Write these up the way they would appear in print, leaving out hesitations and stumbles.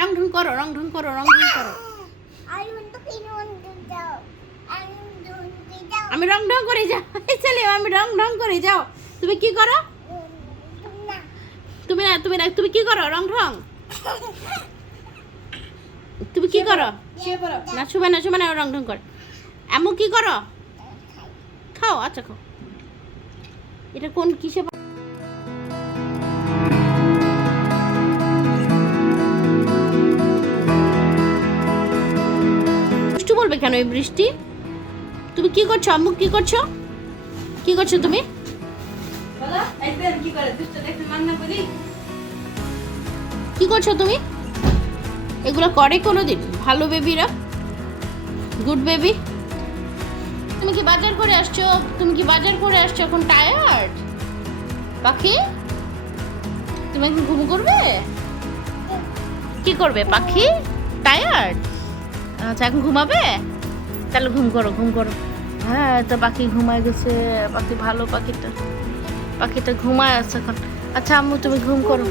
রং ঢং করো, রং ঢং করো, রং ঢং করো। আমি রং ঢং করে যাও, এই ছেলে আমি রং ঢং করে যাও। তুমি কি করো? তুমি না, তুমি না, তুমি কি করো? রং ঢং তুমি কি করো? না শুবে না, শুবে না, রং ঢং কর। আম্মু কি করো? খাও, আচ্ছা খাও। এটা কোন কিসে? বৃষ্টি বলবে কেন এই বৃষ্টি? তুমি কি করছো আম্মু? কি করছো? কি করছো তুমি? কি করছো তুমি? এগুলো করে কোনোদিন ভালো বেবিরা? Good baby. তুমি কি বাজার করে আসছো? তুমি কি বাজার করে আসছো? এখন টায়ার্ড পাখি? তুমি এখন ঘুম করবে? কি করবে পাখি? টায়ার্ড? আচ্ছা এখন ঘুমাবে? তাহলে ঘুম করো, ঘুম করো। হ্যাঁ তো পাখি ঘুমায় গেছে। পাখি ভালো, পাখিটা ঘুমায় আছে এখন। আচ্ছা আম্মু তুমি ঘুম করো।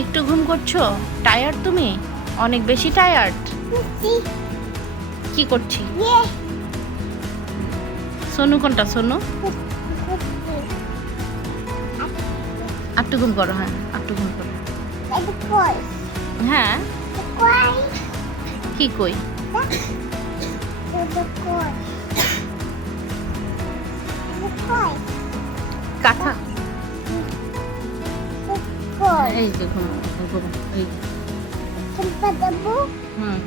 একটু ঘুম করছো? টায়ার্ড তুমি? অনেক বেশি টায়ার্ড? কি করছি? সোনু কোনটা? সোনু একটু ঘুম করো। হ্যাঁ একটু ঘুম করো। হ্যাঁ কি কই? কাঁথা। এই যে ঘুম ঘুম, এই হুম